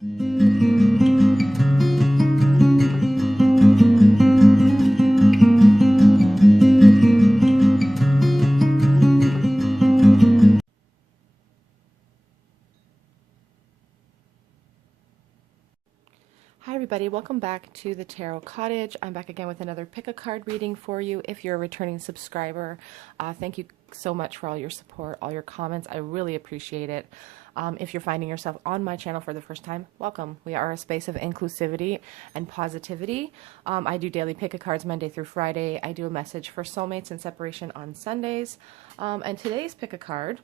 Hi everybody, welcome back to the Tarot Cottage. I'm back again with another pick a card reading for you. If you're a returning subscriber, thank you so much for all your support, all your comments. I really appreciate it. If you're finding yourself on my channel for the first time, welcome. We are a space of inclusivity and positivity. I do daily pick a cards Monday through Friday. I do a message for soulmates and separation on Sundays. And today's pick a card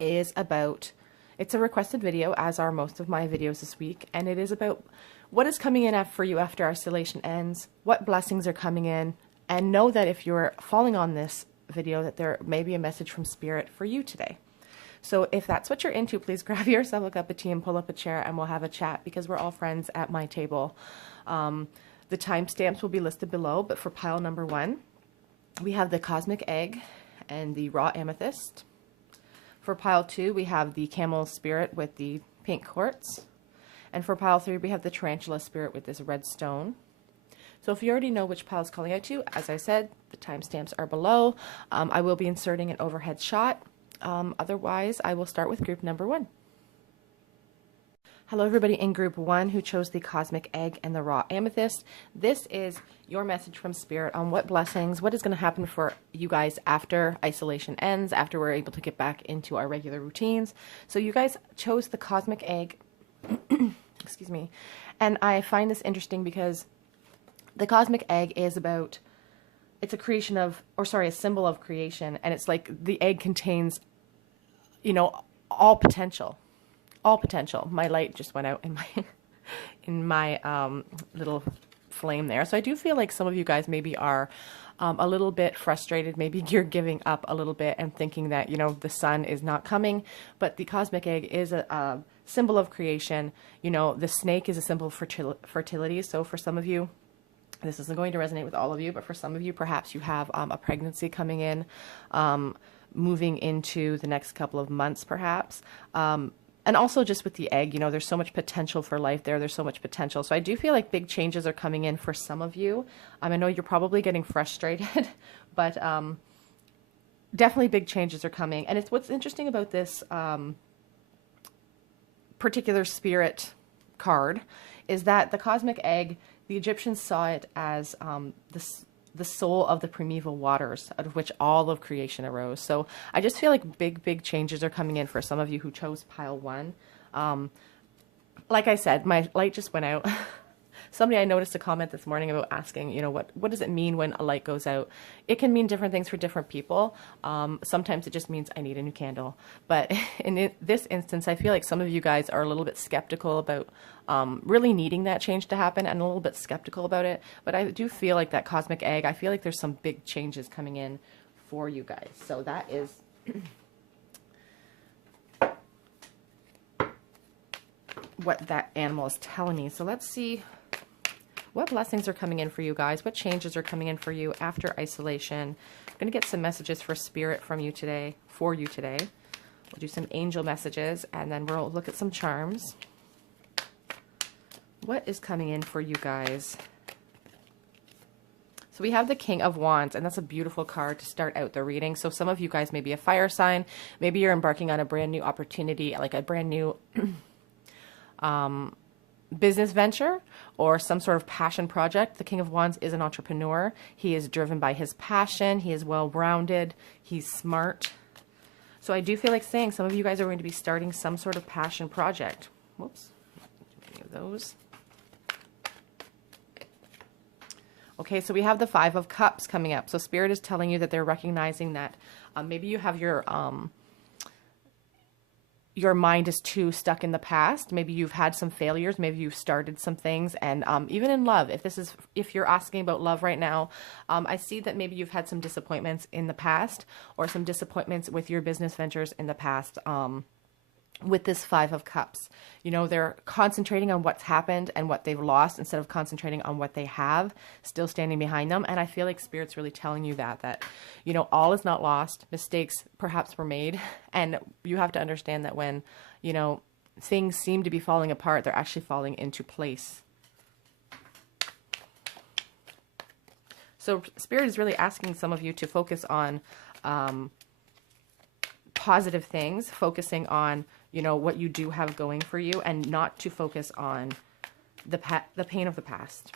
is about... It's a requested video, as are most of my videos this week, and it is about what is coming in for you after isolation ends, what blessings are coming in, and know that if you're falling on this video that there may be a message from Spirit for you today. So if that's what you're into, please grab yourself a cup of tea and pull up a chair and we'll have a chat because we're all friends at my table. The timestamps will be listed below, but for pile number 1, we have the cosmic egg and the raw amethyst. For pile 2, we have the camel spirit with the pink quartz. And for pile 3, we have the tarantula spirit with this red stone. So if you already know which pile is calling out to you, as I said, the timestamps are below. I will be inserting an overhead shot. Otherwise, I will start with group number 1. Hello everybody in group 1 who chose the cosmic egg and the raw amethyst. This is your message from Spirit on what blessings, what is going to happen for you guys after isolation ends, after we're able to get back into our regular routines. So you guys chose the cosmic egg, excuse me, and I find this interesting because the cosmic egg is about, it's a creation of, or sorry, a symbol of creation, and it's like the egg contains, you know, all potential. All potential. My light just went out in my little flame there. So I do feel like some of you guys maybe are a little bit frustrated. Maybe you're giving up a little bit and thinking that, you know, the sun is not coming. But the cosmic egg is a symbol of creation. You know, the snake is a symbol of fertility. So for some of you, this isn't going to resonate with all of you, but for some of you, perhaps you have a pregnancy coming in, moving into the next couple of months, perhaps. And also just with the egg, you know, there's so much potential for life there. There's so much potential. So I do feel like big changes are coming in for some of you. I know you're probably getting frustrated, but definitely big changes are coming. And it's what's interesting about this particular spirit card is that the cosmic egg, the Egyptians saw it as the soul of the primeval waters out of which all of creation arose. So I just feel like big changes are coming in for some of you who chose pile 1. Like I said, my light just went out. Somebody, I noticed a comment this morning about asking, you know, what does it mean when a light goes out? It can mean different things for different people. Sometimes it just means I need a new candle. But in this instance, I feel like some of you guys are a little bit skeptical about really needing that change to happen and a little bit skeptical about it. But I do feel like that cosmic egg, I feel like there's some big changes coming in for you guys. So that is... what that animal is telling me. So let's see what blessings are coming in for you guys, what changes are coming in for you after isolation. I'm going to get some messages for Spirit from you today, for you today. We'll do some angel messages and then we'll look at some charms. What is coming in for you guys? So we have the King of Wands, and that's a beautiful card to start out the reading. So some of you guys may be a fire sign. Maybe you're embarking on a brand new opportunity, like a brand new business venture or some sort of passion project. The King of Wands is an entrepreneur. He is driven by his passion. He is well-rounded. He's smart. So I do feel like saying some of you guys are going to be starting some sort of passion project. Whoops. Any of those. Okay, so we have the 5 of Cups coming up. So Spirit is telling you that they're recognizing that maybe you have your mind is too stuck in the past. Maybe you've had some failures. Maybe you've started some things. And even in love, if you're asking about love right now, I see that maybe you've had some disappointments in the past or some disappointments with your business ventures in the past. With this 5 of Cups, you know, they're concentrating on what's happened and what they've lost instead of concentrating on what they have, still standing behind them. And I feel like Spirit's really telling you that, you know, all is not lost. Mistakes perhaps were made. And you have to understand that when, you know, things seem to be falling apart, they're actually falling into place. So Spirit is really asking some of you to focus on positive things, focusing on, you know, what you do have going for you, and not to focus on the pain of the past.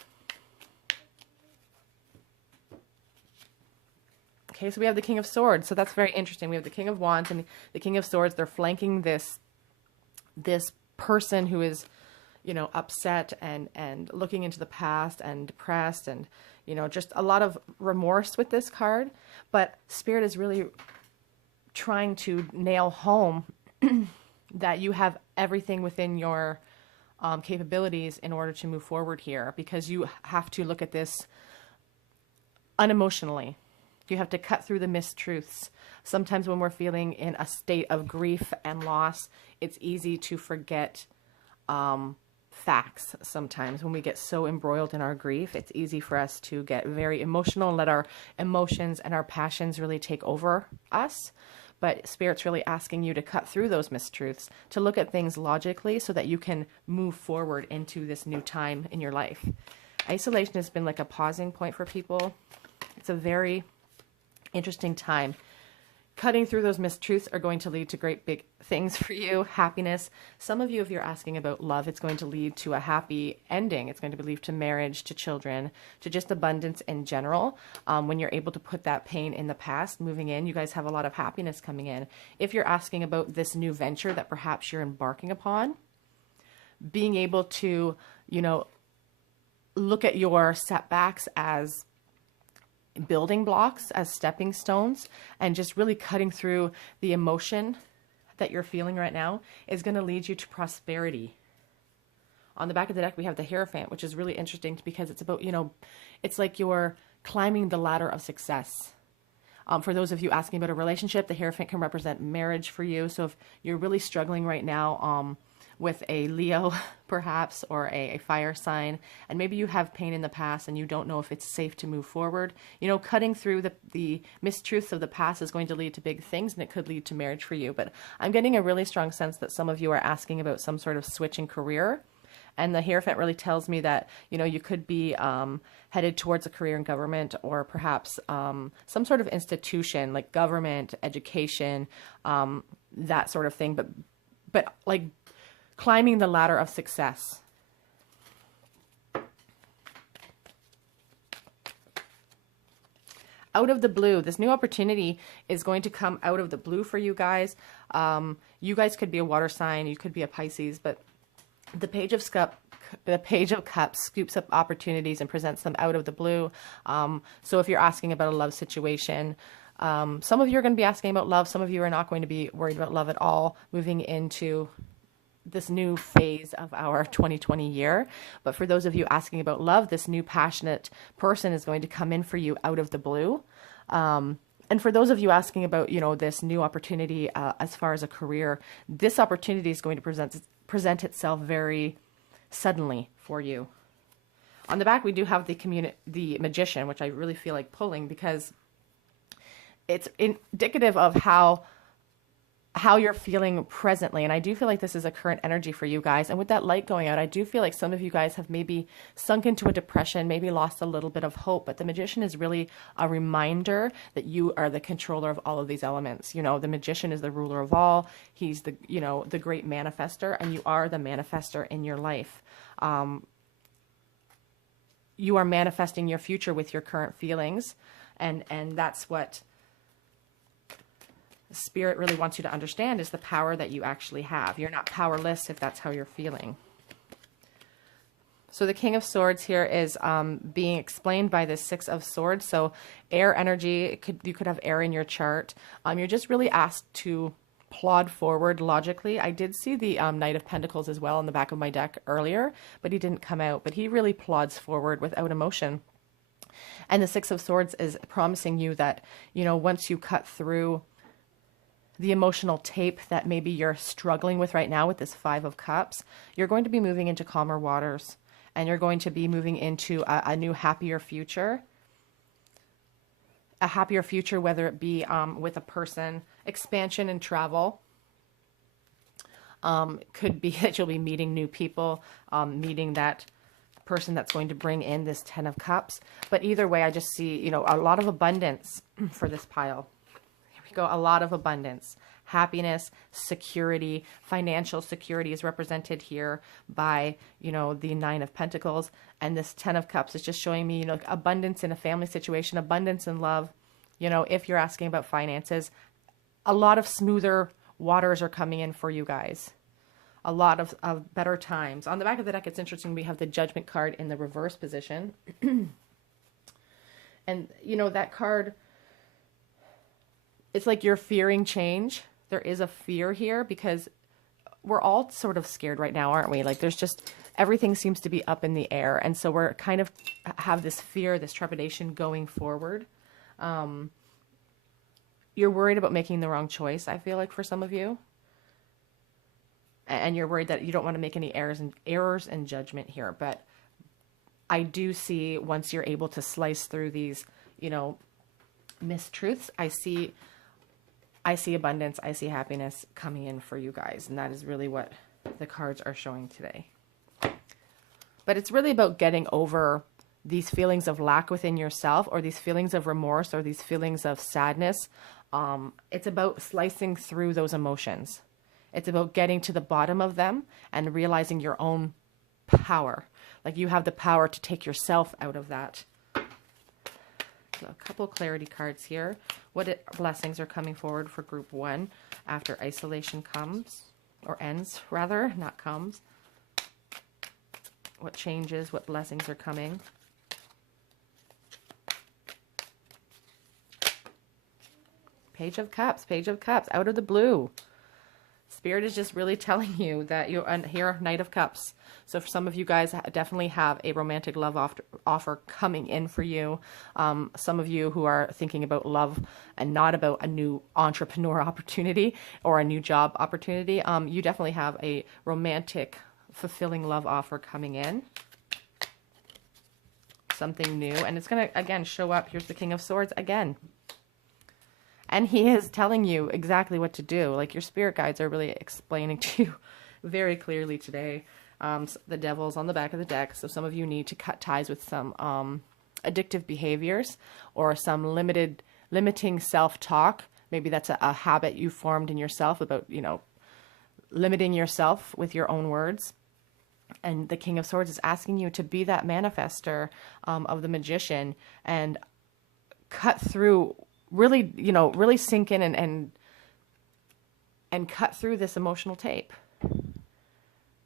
Okay, so we have the King of Swords. So that's very interesting. We have the King of Wands and the King of Swords. They're flanking this person who is, you know, upset and looking into the past and depressed and, you know, just a lot of remorse with this card. But Spirit is really trying to nail home that you have everything within your capabilities in order to move forward here, because you have to look at this unemotionally. You have to cut through the mistruths. Sometimes when we're feeling in a state of grief and loss, it's easy to forget facts. Sometimes when we get so embroiled in our grief, it's easy for us to get very emotional and let our emotions and our passions really take over us. But Spirit's really asking you to cut through those mistruths, to look at things logically so that you can move forward into this new time in your life. Isolation has been like a pausing point for people. It's a very interesting time. Cutting through those mistruths are going to lead to great big things for you. Happiness. Some of you, if you're asking about love, it's going to lead to a happy ending. It's going to lead to marriage, to children, to just abundance in general. When you're able to put that pain in the past, moving in, you guys have a lot of happiness coming in. If you're asking about this new venture that perhaps you're embarking upon, being able to, you know, look at your setbacks as building blocks, as stepping stones, and just really cutting through the emotion that you're feeling right now is going to lead you to prosperity. On the back of the deck, we have the Hierophant, which is really interesting because it's about, you know, it's like you're climbing the ladder of success. For those of you asking about a relationship, the Hierophant can represent marriage for you. So if you're really struggling right now with a Leo, perhaps, or a fire sign, and maybe you have pain in the past and you don't know if it's safe to move forward, you know, cutting through the mistruths of the past is going to lead to big things, and it could lead to marriage for you. But I'm getting a really strong sense that some of you are asking about some sort of switch in career. And the Hierophant really tells me that, you know, you could be headed towards a career in government, or perhaps some sort of institution like government, education, that sort of thing. But like climbing the ladder of success. Out of the blue, this new opportunity is going to come out of the blue for you guys. You guys could be a water sign, you could be a Pisces, but the Page of Cups scoops up opportunities and presents them out of the blue. So if you're asking about a love situation, some of you are going to be asking about love. Some of you are not going to be worried about love at all moving into this new phase of our 2020 year. But for those of you asking about love, this new passionate person is going to come in for you out of the blue. And for those of you asking about, you know, this new opportunity as far as a career, this opportunity is going to present itself very suddenly for you. On the back, we do have the Magician, which I really feel like pulling because it's indicative of how you're feeling presently. And I do feel like this is a current energy for you guys. And with that light going out, I do feel like some of you guys have maybe sunk into a depression, maybe lost a little bit of hope. But the Magician is really a reminder that you are the controller of all of these elements. You know, the Magician is the ruler of all. He's the, you know, the great manifester, and you are the manifester in your life. You are manifesting your future with your current feelings. And that's what Spirit really wants you to understand, is the power that you actually have. You're not powerless if that's how you're feeling. So the King of Swords here is being explained by the Six of Swords. So air energy, you could have air in your chart. You're just really asked to plod forward logically. I did see the Knight of Pentacles as well in the back of my deck earlier, but he didn't come out. But he really plods forward without emotion. And the Six of Swords is promising you that, you know, once you cut through the emotional tape that maybe you're struggling with right now with this Five of Cups, you're going to be moving into calmer waters, and you're going to be moving into a new, happier future. A happier future, whether it be with a person, expansion and travel. Could be that you'll be meeting new people, meeting that person that's going to bring in this 10 of Cups. But either way, I just see, you know, a lot of abundance for this pile. Here we go. A lot of abundance, happiness, security, financial security is represented here by, you know, the 9 of Pentacles. And this 10 of Cups is just showing me, you know, abundance in a family situation, abundance in love. You know, if you're asking about finances, a lot of smoother waters are coming in for you guys. A lot of better times. On the back of the deck, it's interesting. We have the Judgment card in the reverse position. And, you know, that card, it's like you're fearing change. There is a fear here because we're all sort of scared right now, aren't we? Like there's just, everything seems to be up in the air. And so we're kind of have this fear, this trepidation going forward. You're worried about making the wrong choice, I feel like, for some of you. And you're worried that you don't want to make any errors in judgment here. But I do see, once you're able to slice through these, you know, mistruths, I see abundance, I see happiness coming in for you guys. And that is really what the cards are showing today. But it's really about getting over these feelings of lack within yourself, or these feelings of remorse, or these feelings of sadness. It's about slicing through those emotions. It's about getting to the bottom of them and realizing your own power. Like you have the power to take yourself out of that. So a couple clarity cards here. What blessings are coming forward for group 1 after isolation comes, or ends rather, not comes. What changes, what blessings are coming. Page of Cups, out of the blue. Spirit is just really telling you that you're here, Knight of Cups. So for some of you guys, definitely have a romantic love offer coming in for you. Some of you who are thinking about love and not about a new entrepreneur opportunity or a new job opportunity, you definitely have a romantic, fulfilling love offer coming in. Something new. And it's going to, again, show up. Here's the King of Swords again. And he is telling you exactly what to do. Like your spirit guides are really explaining to you very clearly today. The Devil's on the back of the deck. So some of you need to cut ties with some addictive behaviors or some limiting self-talk. Maybe that's a habit you formed in yourself about, you know, limiting yourself with your own words. And the King of Swords is asking you to be that manifester of the Magician and cut through, really, you know, really sink in and cut through this emotional tape.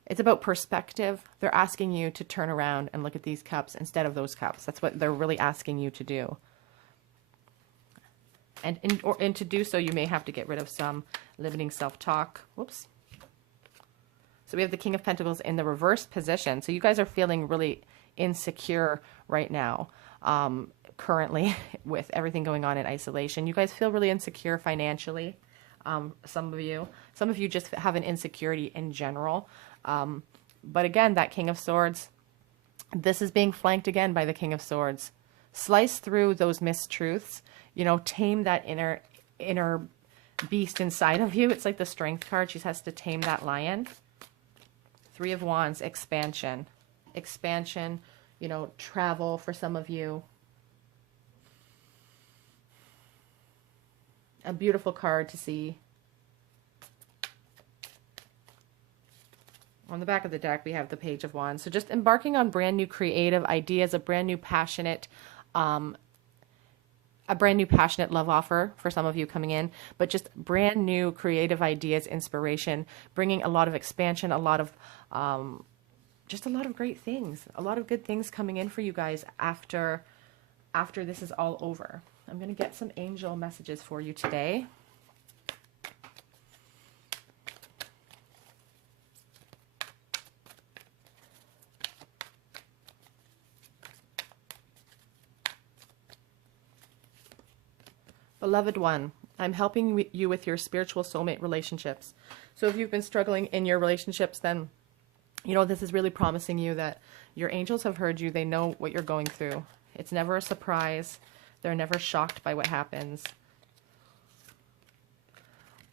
It's about perspective. They're asking you to turn around and look at these cups instead of those cups. That's what they're really asking you to do. And to do so, you may have to get rid of some limiting self-talk. Whoops. So we have the King of Pentacles in the reverse position. So you guys are feeling really insecure right now. Currently, with everything going on in isolation, you guys feel really insecure financially. Some of you just have an insecurity in general. But again, that King of Swords, this is being flanked again by the King of Swords. Slice through those mistruths, you know, tame that inner beast inside of you. It's like the Strength card. She has to tame that lion. 3 of Wands, expansion, you know, travel for some of you. A beautiful card to see. On the back of the deck, we have the Page of Wands. So just embarking on brand new creative ideas, a brand new passionate love offer for some of you coming in, but just brand new creative ideas, inspiration, bringing a lot of expansion, a lot of, just a lot of great things, a lot of good things coming in for you guys after this is all over. I'm going to get some angel messages for you today. Beloved one, I'm helping you with your spiritual soulmate relationships. So if you've been struggling in your relationships, then, you know, this is really promising you that your angels have heard you. They know what you're going through. It's never a surprise. They're never shocked by what happens.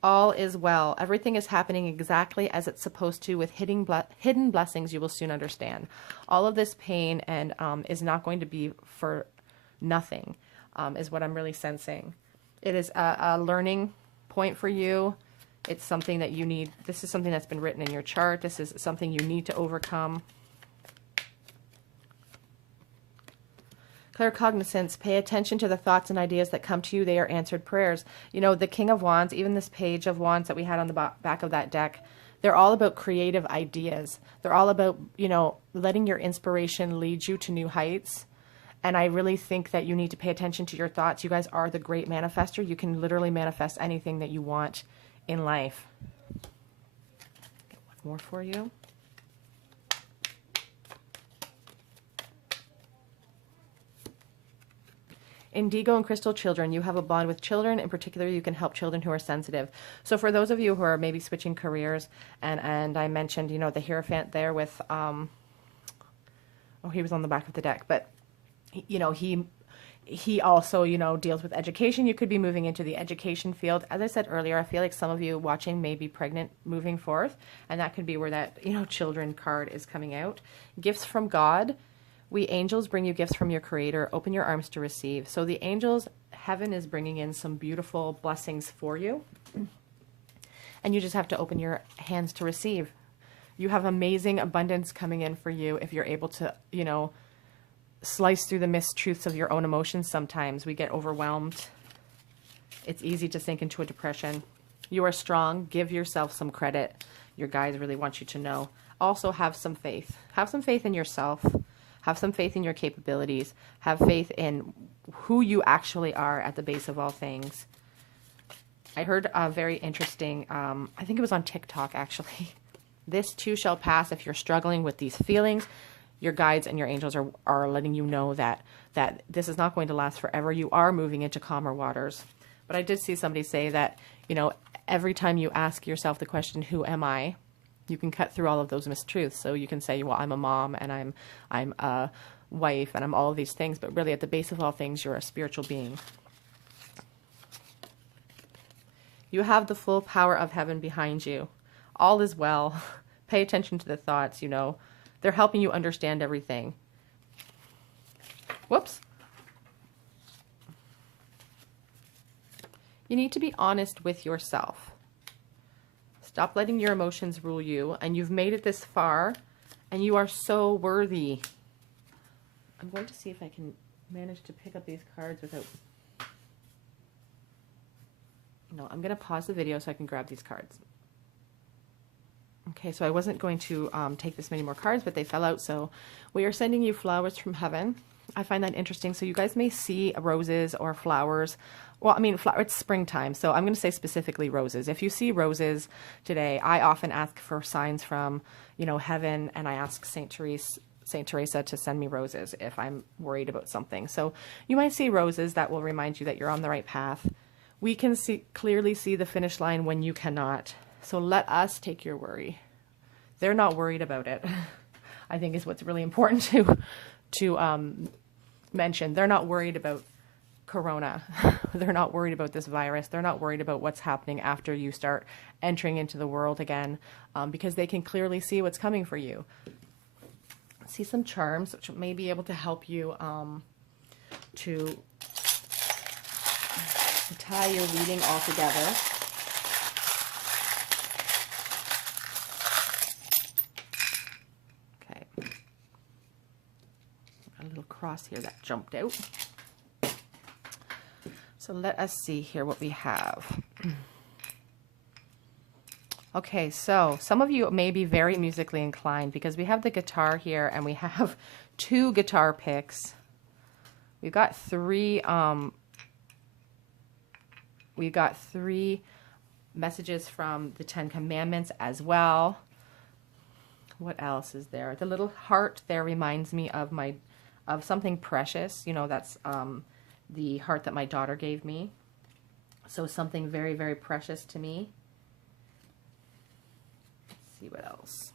All is well. Everything is happening exactly as it's supposed to, with hidden blessings you will soon understand. All of this pain and is not going to be for nothing, is what I'm really sensing. It is a learning point for you. It's something that you need. This is something that's been written in your chart. This is something you need to overcome. Claircognizance, pay attention to the thoughts and ideas that come to you. They are answered prayers. You know, the King of Wands, even this page of Wands that we had on the back of that deck, they're all about creative ideas. They're all about, you know, letting your inspiration lead you to new heights. And I really think that you need to pay attention to your thoughts. You guys are the great manifester. You can literally manifest anything that you want in life. Get one more for you. Indigo and crystal children, you have a bond with children. In particular, you can help children who are sensitive. So for those of you who are maybe switching careers, and I mentioned, you know, the Hierophant there with, oh, he was on the back of the deck, but, you know, he also, you know, deals with education. You could be moving into the education field. As I said earlier, I feel like some of you watching may be pregnant moving forth, and that could be where that, you know, children card is coming out. Gifts from God. We angels bring you gifts from your creator. Open your arms to receive. So the angels, heaven is bringing in some beautiful blessings for you. And you just have to open your hands to receive. You have amazing abundance coming in for you if you're able to, you know, slice through the mistruths of your own emotions. Sometimes we get overwhelmed. It's easy to sink into a depression. You are strong. Give yourself some credit. Your guides really want you to know. Also have some faith. Have some faith in yourself. Have some faith in your capabilities. Have faith in who you actually are at the base of all things. I heard a very interesting, I think it was on TikTok actually. This too shall pass. If you're struggling with these feelings, your guides and your angels are letting you know that this is not going to last forever. You are moving into calmer waters. But I did see somebody say that, you know, every time you ask yourself the question, who am I? You can cut through all of those mistruths. So you can say, well, I'm a mom and I'm a wife and I'm all of these things, but really at the base of all things, you're a spiritual being. You have the full power of heaven behind you. All is well. Pay attention to the thoughts, you know. They're helping you understand everything. Whoops. You need to be honest with yourself. Stop letting your emotions rule you, and you've made it this far, and you are so worthy. I'm going to see if I can manage to pick up these cards without... No, I'm going to pause the video so I can grab these cards. Okay, so I wasn't going to take this many more cards, but they fell out, so we are sending you flowers from heaven. I find that interesting. So you guys may see roses or flowers. Well, I mean, it's springtime, so I'm going to say specifically roses. If you see roses today, I often ask for signs from, you know, heaven, and I ask Saint Teresa to send me roses if I'm worried about something. So you might see roses that will remind you that you're on the right path. We can clearly see the finish line when you cannot. So let us take your worry. They're not worried about it. I think is what's really important to mention. They're not worried about Corona. They're not worried about this virus. They're not worried about what's happening after you start entering into the world again, because they can clearly see what's coming for you. See some charms which may be able to help you to tie your reading all together. Okay. A little cross here that jumped out. So let us see here what we have. Okay, so some of you may be very musically inclined because we have the guitar here and we have 2 guitar picks. We've got 3 messages from the 10 Commandments as well. What else is there? The little heart there reminds me of something precious. You know, that's the heart that my daughter gave me. So something very, very precious to me. Let's see what else.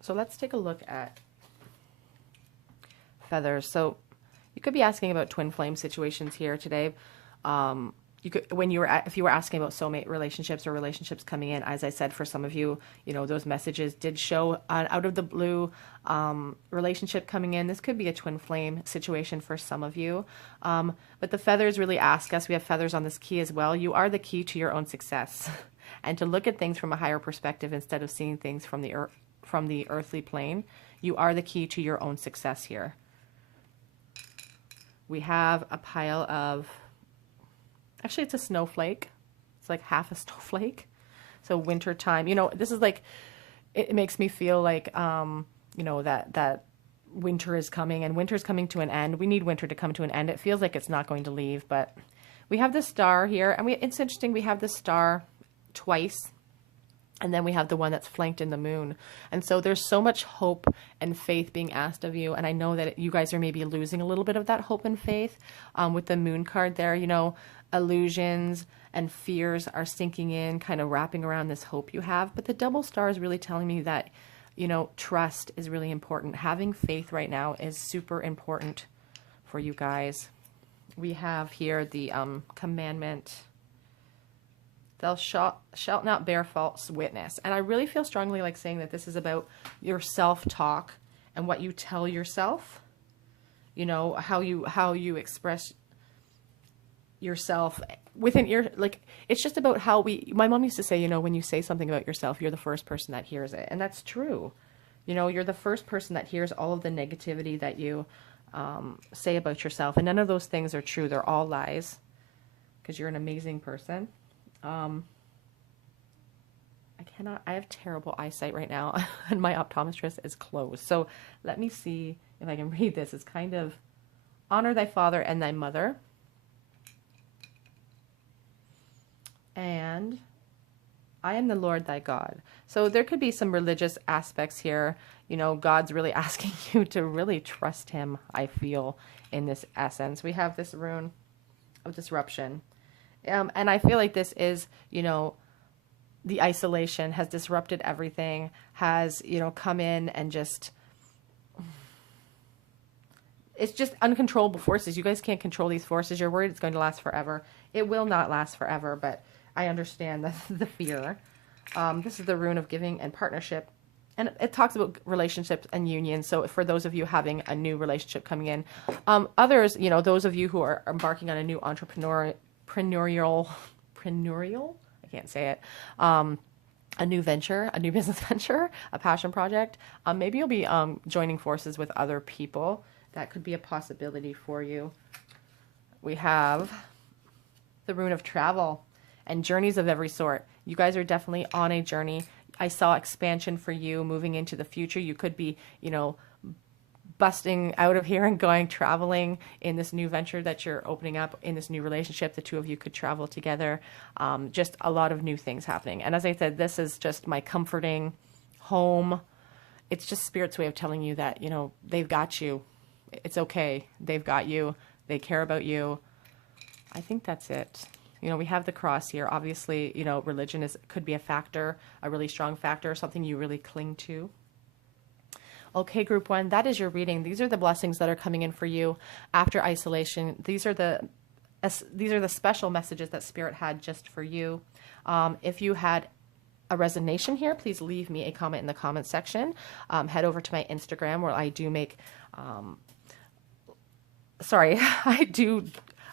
So let's take a look at feathers. So you could be asking about twin flame situations here today. you could, when you were, if you were asking about soulmate relationships or relationships coming in, as I said, for some of you, you know, those messages did show an out of the blue relationship coming in. This could be a twin flame situation for some of you. But the feathers really ask us, we have feathers on this key as well. You are the key to your own success and to look at things from a higher perspective instead of seeing things from the earthly plane. You are the key to your own success here. We have a pile of, actually it's a snowflake. It's like half a snowflake. So winter time, you know, this is like, it makes me feel like, you know, that winter is coming, and winter is coming to an end. We need winter to come to an end. It feels like it's not going to leave, but we have the star here, and it's interesting. We have the star twice, and then we have the one that's flanked in the moon. And so there's so much hope and faith being asked of you. And I know that you guys are maybe losing a little bit of that hope and faith with the moon card there. You know, illusions and fears are sinking in, kind of wrapping around this hope you have. But the double star is really telling me that, you know, trust is really important. Having faith right now is super important for you guys. We have here the commandment, thou shalt not bear false witness. And I really feel strongly like saying that this is about your self-talk and what you tell yourself, you know, how you express yourself within your, like, it's just about how my mom used to say, you know, when you say something about yourself, you're the first person that hears it. And that's true. You know, you're the first person that hears all of the negativity that you say about yourself. And none of those things are true. They're all lies, because you're an amazing person. I have terrible eyesight right now, and my optometrist is closed. So let me see if I can read this. It's kind of, honor thy father and thy mother. And I am the Lord thy God. So there could be some religious aspects here. You know, God's really asking you to really trust him, I feel, in this essence. We have this rune of disruption. And I feel like this is, you know, the isolation has disrupted everything, has, you know, come in and just, it's just uncontrollable forces. You guys can't control these forces. You're worried it's going to last forever. It will not last forever, but I understand the fear. This is the rune of giving and partnership. And it talks about relationships and unions. So for those of you having a new relationship coming in, others, you know, those of you who are embarking on a new entrepreneurial, I can't say it, a new venture, a new business venture, a passion project. Maybe you'll be joining forces with other people. That could be a possibility for you. We have the rune of travel and journeys of every sort. You guys are definitely on a journey. I saw expansion for you moving into the future. You could be, you know, busting out of here and going traveling in this new venture that you're opening up, in this new relationship. The two of you could travel together. Just a lot of new things happening. And as I said, this is just my comforting home. It's just Spirit's way of telling you that, you know, they've got you. It's okay. They've got you. They care about you. I think that's it. You know, we have the cross here. Obviously, you know, religion could be a factor, a really strong factor, something you really cling to. Okay, group one, that is your reading. These are the blessings that are coming in for you after isolation. These are the special messages that Spirit had just for you. If you had a resonation here, please leave me a comment in the comment section. Head over to my Instagram where I do make,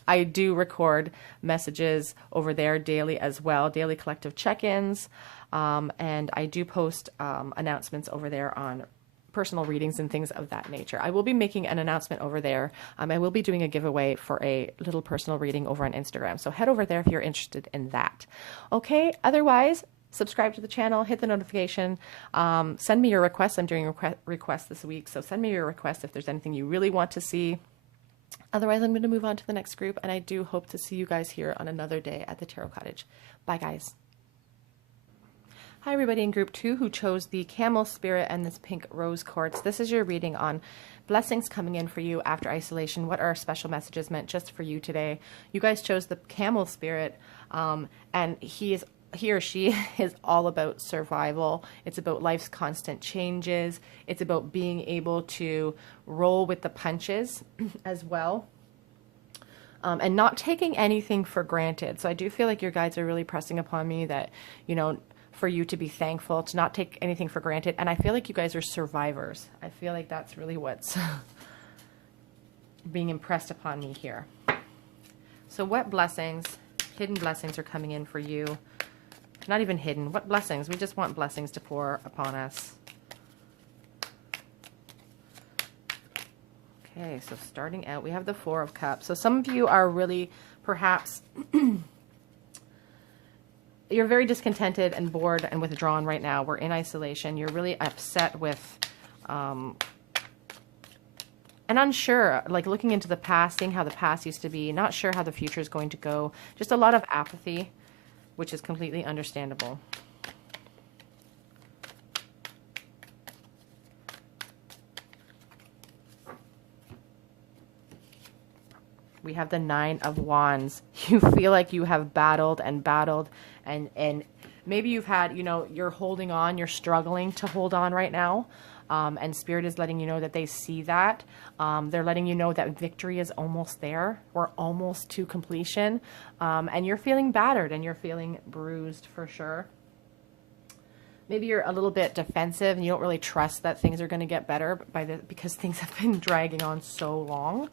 I do record messages over there daily as well, daily collective check-ins, and I do post announcements over there on personal readings and things of that nature. I will be making an announcement over there. I will be doing a giveaway for a little personal reading over on Instagram, so head over there if you're interested in that. Okay, otherwise, subscribe to the channel, hit the notification, send me your requests. I'm doing requests this week, so send me your requests if there's anything you really want to see. Otherwise, I'm going to move on to the next group, and I do hope to see you guys here on another day at the Tarot Cottage. Bye, guys. Hi, everybody in group 2 who chose the Camel Spirit and this pink rose quartz. This is your reading on blessings coming in for you after isolation. What are special messages meant just for you today? You guys chose the Camel Spirit, and he or she is all about survival. It's about life's constant changes. It's about being able to roll with the punches as well. and not taking anything for granted. So I do feel like your guides are really pressing upon me that, you know, for you to be thankful, to not take anything for granted. And I feel like you guys are survivors. I feel like that's really what's being impressed upon me here. So what blessings, hidden blessings are coming in for you? Not even hidden. What blessings? We just want blessings to pour upon us. Okay, so starting out, we have the Four of Cups. So some of you are really, perhaps, you're very discontented and bored and withdrawn right now. We're in isolation. You're really upset with, and unsure, like looking into the past, seeing how the past used to be, not sure how the future is going to go. Just a lot of apathy, which is completely understandable. We have the Nine of Wands. You feel like you have battled and battled, and maybe you've had, you know, you're holding on, you're struggling to hold on right now, and Spirit is letting you know that they see that. They're letting you know that victory is almost there. We're almost to completion, and you're feeling battered and you're feeling bruised for sure. Maybe you're a little bit defensive and you don't really trust that things are going to get better because things have been dragging on so long.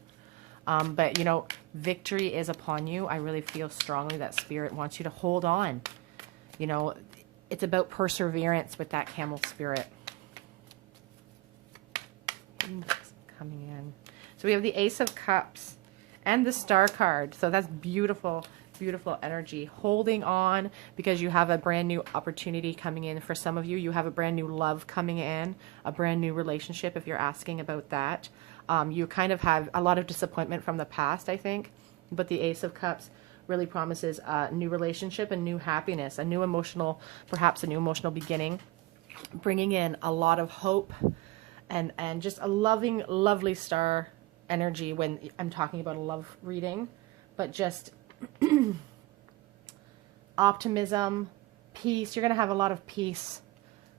But, you know, victory is upon you. I really feel strongly that Spirit wants you to hold on. You know, it's about perseverance with that camel spirit. Coming in. So we have the Ace of Cups and the Star card. So that's beautiful, beautiful energy. Holding on because you have a brand new opportunity coming in. For some of you, you have a brand new love coming in, a brand new relationship if you're asking about that. You kind of have a lot of disappointment from the past, I think, but the Ace of Cups really promises a new relationship and new happiness, a new emotional, perhaps a new emotional beginning, bringing in a lot of hope and just a loving, lovely star energy when I'm talking about a love reading, but just optimism, peace. You're going to have a lot of peace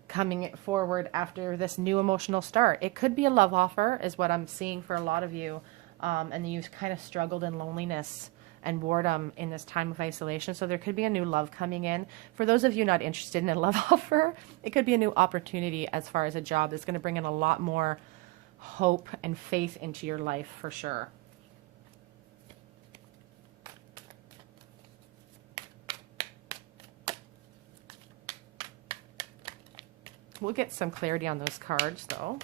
coming forward after this new emotional start. It could be a love offer is what I'm seeing for a lot of you. And you've kind of struggled in loneliness and boredom in this time of isolation. So there could be a new love coming in. For those of you not interested in a love offer, it could be a new opportunity as far as a job that's going to bring in a lot more hope and faith into your life for sure. We'll get some clarity on those cards, though.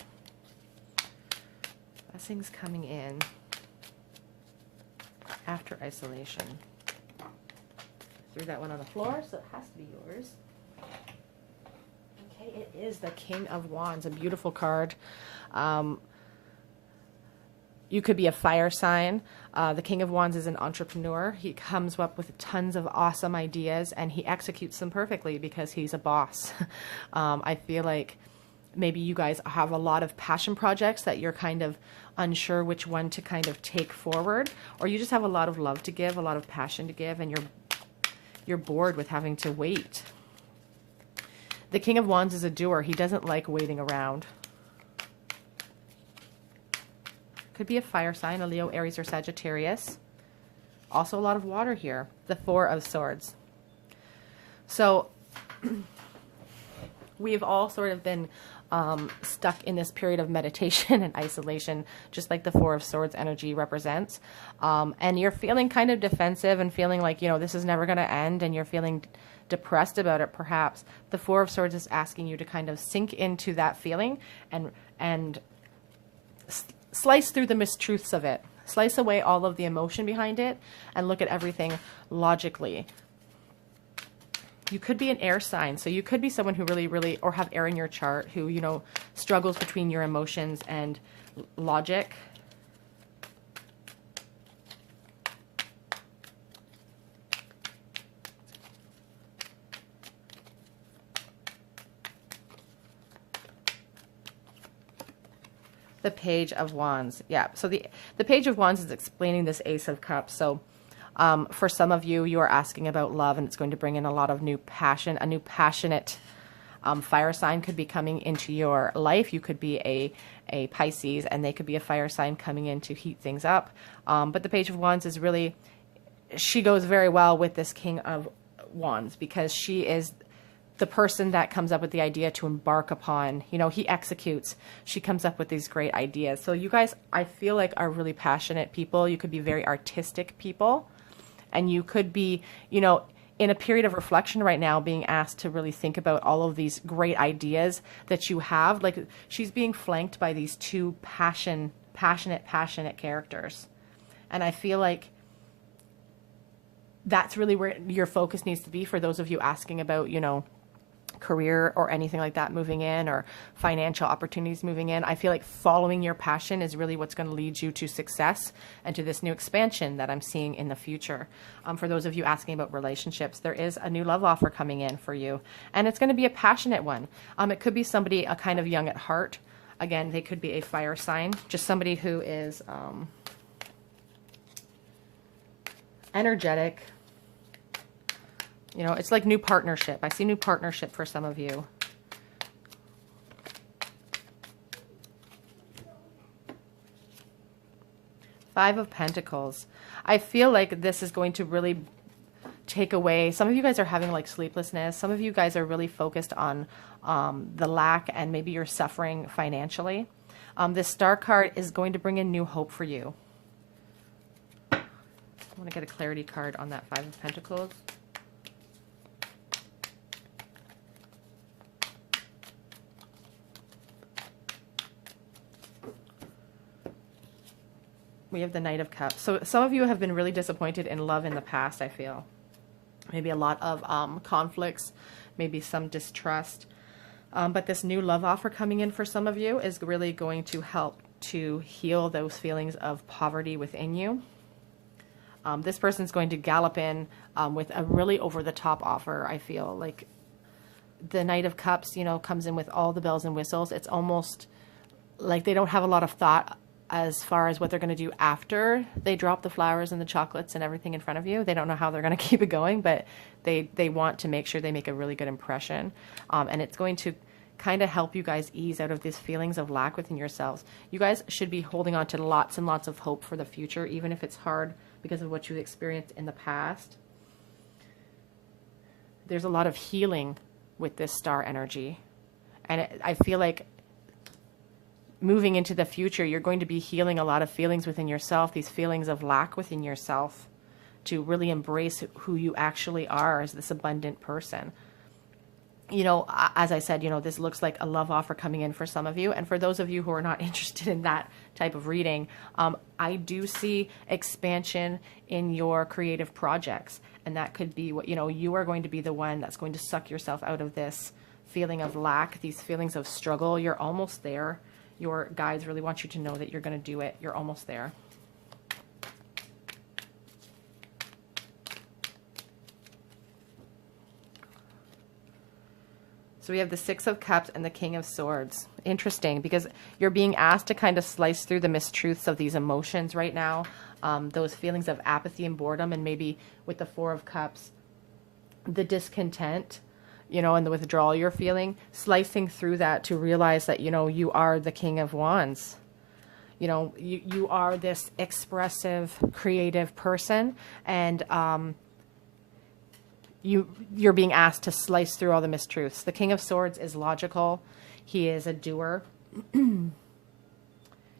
Blessings coming in after isolation. Threw that one on the floor, so it has to be yours. Okay, it is the King of Wands, a beautiful card. You could be a fire sign. The King of Wands is an entrepreneur. He comes up with tons of awesome ideas and he executes them perfectly because he's a boss. I feel like maybe you guys have a lot of passion projects that you're kind of unsure which one to kind of take forward, or you just have a lot of love to give, a lot of passion to give, and you're bored with having to wait. The King of Wands is a doer. He doesn't like waiting around. Could be a fire sign, a Leo, Aries, or Sagittarius. Also a lot of water here. The Four of Swords. So we've all sort of been stuck in this period of meditation and isolation, just like the Four of Swords energy represents. And you're feeling kind of defensive and feeling like, you know, this is never going to end, and you're feeling depressed about it perhaps. The Four of Swords is asking you to kind of sink into that feeling and slice through the mistruths of it. Slice away all of the emotion behind it and look at everything logically. You could be an air sign. So you could be someone who really, or have air in your chart who, you know, struggles between your emotions and logic. The Page of Wands. Yeah, so the Page of Wands is explaining this Ace of Cups. So for some of you, you are asking about love, and it's going to bring in a lot of new passion, a new passionate Fire sign could be coming into your life. You could be a Pisces, and they could be a fire sign coming in to heat things up. But the Page of Wands is really, she goes very well with this King of Wands, because she is the person that comes up with the idea to embark upon, you know, he executes. She comes up with these great ideas. So you guys, I feel like, are really passionate people. You could be very artistic people, and you could be, you know, in a period of reflection right now, being asked to really think about all of these great ideas that you have. Like, she's being flanked by these two passionate characters. And I feel like that's really where your focus needs to be for those of you asking about, you know, career or anything like that moving in, or financial opportunities moving in. I feel like following your passion is really what's going to lead you to success and to this new expansion that I'm seeing in the future. For those of you asking about relationships, there is a new love offer coming in for you, and it's going to be a passionate one. It could be somebody kind of young at heart. Again, they could be a fire sign, just somebody who is energetic. You know, it's like new partnership. I see new partnership for some of you. Five of Pentacles. I feel like this is going to really take away. Some of you guys are having like sleeplessness. Some of you guys are really focused on the lack, and maybe you're suffering financially. This Star card is going to bring in new hope for you. I want to get a clarity card on that Five of Pentacles. We have the Knight of Cups. So some of you have been really disappointed in love in the past, I feel. Maybe a lot of conflicts, maybe some distrust. But this new love offer coming in for some of you is really going to help to heal those feelings of poverty within you. This person's going to gallop in with a really over-the-top offer, I feel. Like the Knight of Cups, you know, comes in with all the bells and whistles. It's almost like they don't have a lot of thought as far as what they're going to do after they drop the flowers and the chocolates and everything in front of you. They don't know how they're going to keep it going, but they want to make sure they make a really good impression. And it's going to kind of help you guys ease out of these feelings of lack within yourselves. You guys should be holding on to lots and lots of hope for the future, even if it's hard because of what you've experienced in the past. There's a lot of healing with this star energy. And I feel like moving into the future, you're going to be healing a lot of feelings within yourself, these feelings of lack within yourself, to really embrace who you actually are as this abundant person. You know, as I said, you know, this looks like a love offer coming in for some of you. And for those of you who are not interested in that type of reading, I do see expansion in your creative projects. And that could be what, you know, you are going to be the one that's going to suck yourself out of this feeling of lack, these feelings of struggle. You're almost there. Your guides really want you to know that you're going to do it. You're almost there. So we have the Six of Cups and the King of Swords. Interesting, because you're being asked to kind of slice through the mistruths of these emotions right now. Those feelings of apathy and boredom, and maybe with the Four of Cups, the discontent, you know, and the withdrawal you're feeling, slicing through that to realize that, you know, you are the King of Wands. You know, you are this expressive, creative person, and you're being asked to slice through all the mistruths. The King of Swords is logical. He is a doer.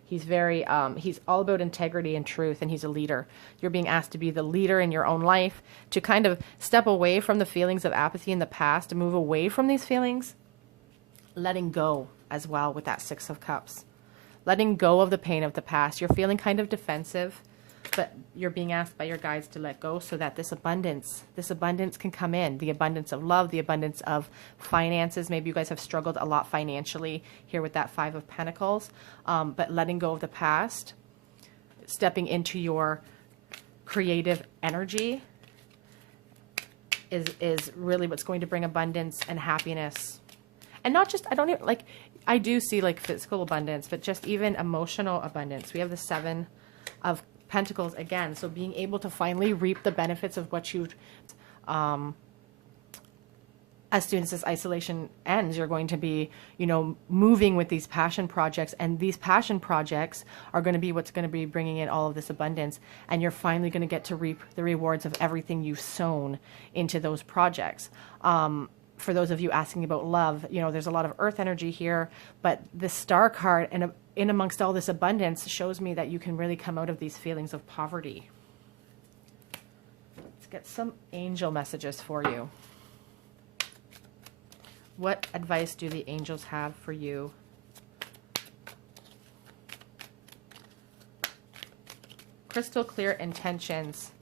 He's all about integrity and truth, and he's a leader. You're being asked to be the leader in your own life, to kind of step away from the feelings of apathy in the past, to move away from these feelings, letting go as well with that Six of Cups. Letting go of the pain of the past. You're feeling kind of defensive, but you're being asked by your guides to let go so that this abundance can come in. The abundance of love, the abundance of finances. Maybe you guys have struggled a lot financially here with that Five of Pentacles, but letting go of the past, stepping into your creative energy is really what's going to bring abundance and happiness. And not just, I do see like physical abundance, but just even emotional abundance. We have the Seven of Pentacles again. So being able to finally reap the benefits of what you've as soon as this isolation ends, you're going to be, you know, moving with these passion projects, and these passion projects are going to be what's going to be bringing in all of this abundance, and you're finally going to get to reap the rewards of everything you've sown into those projects. For those of you asking about love, you know, there's a lot of earth energy here, but the star card and in amongst all this abundance shows me that you can really come out of these feelings of poverty. Let's get some angel messages for you. What advice do the angels have for you? Crystal clear intentions.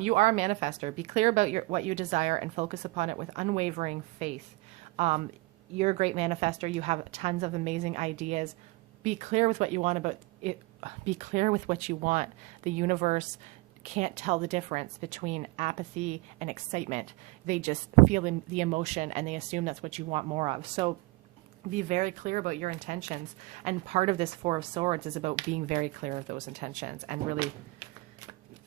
You are a manifester. Be clear about what you desire and focus upon it with unwavering faith. You're a great manifester. You have tons of amazing ideas. Be clear with what you want about it. Be clear with what you want. The universe can't tell the difference between apathy and excitement. They just feel the emotion and they assume that's what you want more of. So be very clear about your intentions. And part of this Four of Swords is about being very clear of those intentions and really,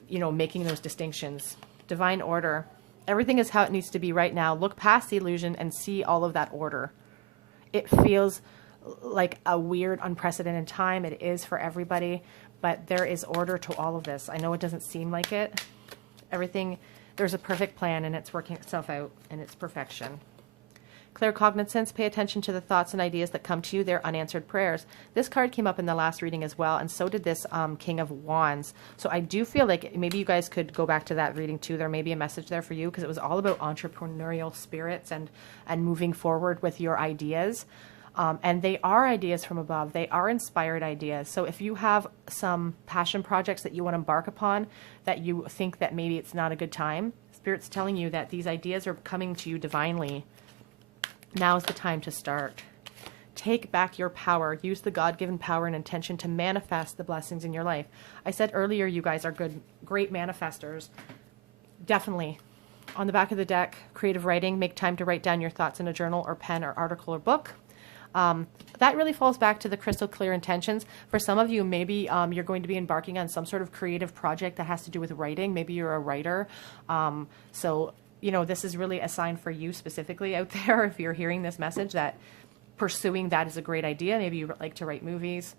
you know, making those distinctions. Divine order. Everything is how it needs to be right now. Look past the illusion and see all of that order. It feels like a weird, unprecedented time. It is for everybody, but there is order to all of this. I know it doesn't seem like it. Everything, there's a perfect plan and it's working itself out in its perfection. Clear cognizance, pay attention to the thoughts and ideas that come to you. They're unanswered prayers. This card came up in the last reading as well, and so did this King of Wands. So I do feel like maybe you guys could go back to that reading too. There may be a message there for you because it was all about entrepreneurial spirits and moving forward with your ideas. And they are ideas from above. They are inspired ideas. So if you have some passion projects that you want to embark upon that you think that maybe it's not a good time, Spirit's telling you that these ideas are coming to you divinely. Now is the time to start. Take back your power. Use the God-given power and intention to manifest the blessings in your life. I said earlier you guys are great manifestors. Definitely. On the back of the deck, creative writing. Make time to write down your thoughts in a journal or pen or article or book. That really falls back to the crystal clear intentions. For some of you, maybe you're going to be embarking on some sort of creative project that has to do with writing. Maybe you're a writer. So, you know, this is really a sign for you specifically out there. If you're hearing this message, that pursuing that is a great idea. Maybe you like to write movies.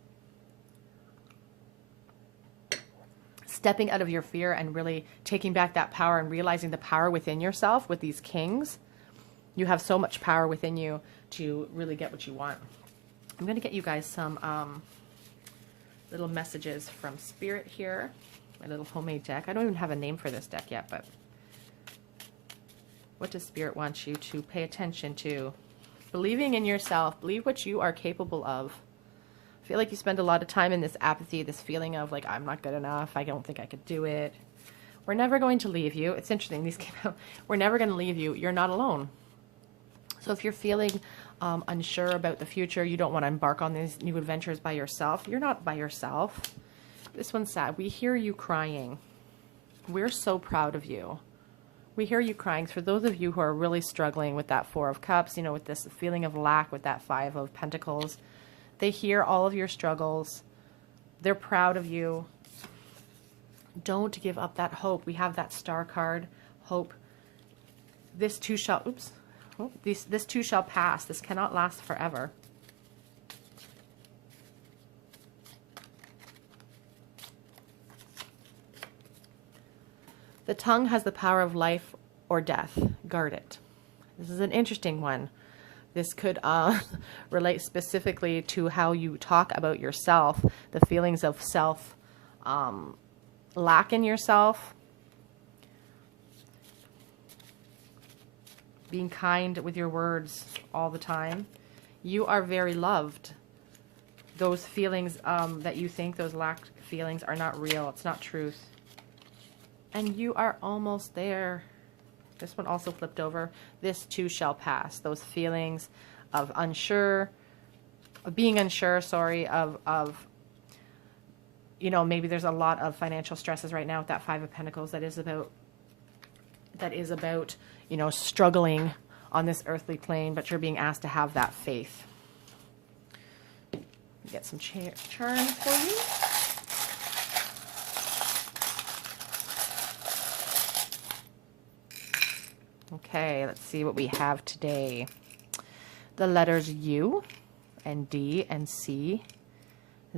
Stepping out of your fear and really taking back that power and realizing the power within yourself with these kings. You have so much power within you to really get what you want. I'm going to get you guys some little messages from Spirit here. My little homemade deck. I don't even have a name for this deck yet, but what does Spirit want you to pay attention to? Believing in yourself. Believe what you are capable of. I feel like you spend a lot of time in this apathy, this feeling of like, I'm not good enough. I don't think I could do it. We're never going to leave you. It's interesting. These came out. We're never going to leave you. You're not alone. So if you're feeling unsure about the future, you don't want to embark on these new adventures by yourself, you're not by yourself. This one's sad. We hear you crying. We're so proud of you. We hear you crying. For those of you who are really struggling with that Four of Cups, you know, with this feeling of lack, with that Five of Pentacles, they hear all of your struggles. They're proud of you. Don't give up that hope. We have that Star card, hope. This too shall, oops. Oh, this too shall pass. This cannot last forever. The tongue has the power of life or death. Guard it. This is an interesting one. This could relate specifically to how you talk about yourself, the feelings of self lack in yourself. Being kind with your words all the time. You are very loved. Those feelings that you think, those lack feelings, are not real. It's not truth. And you are almost there. This one also flipped over. This too shall pass. Those feelings of unsure, of being unsure, sorry, of you know, maybe there's a lot of financial stresses right now with that Five of Pentacles that is about, you know, struggling on this earthly plane, but you're being asked to have that faith. Get some charms for you. Okay, let's see what we have today. The letters U and D and C,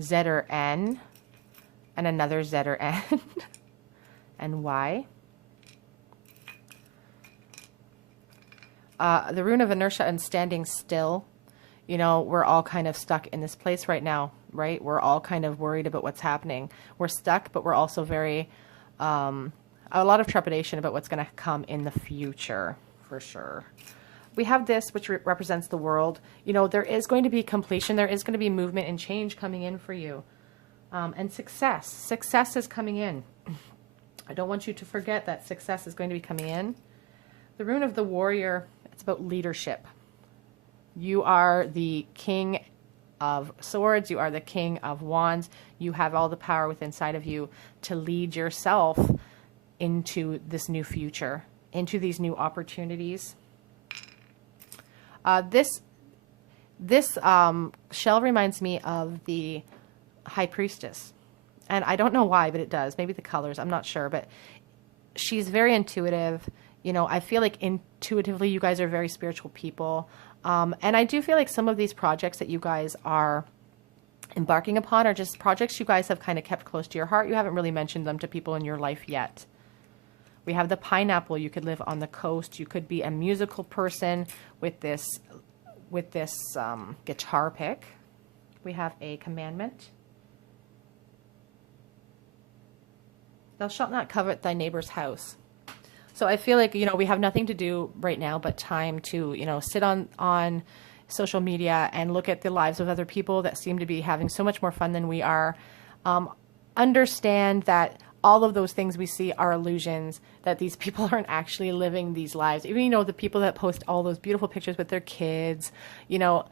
Z or N, and another Z or N, and Y. The rune of inertia and standing still. You know, we're all kind of stuck in this place right now, right? We're all kind of worried about what's happening. We're stuck, but we're also very, a lot of trepidation about what's going to come in the future, for sure. We have this, which represents the world. You know, there is going to be completion. There is going to be movement and change coming in for you. And success. Success is coming in. I don't want you to forget that success is going to be coming in. The rune of the warrior, it's about leadership. You are the king of swords. You are the king of wands. You have all the power within inside of you to lead yourself into this new future, into these new opportunities. This shell reminds me of the High Priestess. And I don't know why, but it does. Maybe the colors, I'm not sure. But she's very intuitive. You know, I feel like intuitively you guys are very spiritual people. And I do feel like some of these projects that you guys are embarking upon are just projects you guys have kind of kept close to your heart. You haven't really mentioned them to people in your life yet. We have the pineapple. You could live on the coast. You could be a musical person with this guitar pick. We have a commandment. Thou shalt not covet thy neighbor's house. So I feel like, you know, we have nothing to do right now but time to, you know, sit on social media and look at the lives of other people that seem to be having so much more fun than we are. Understand that all of those things we see are illusions, that these people aren't actually living these lives. Even, you know, the people that post all those beautiful pictures with their kids, you know,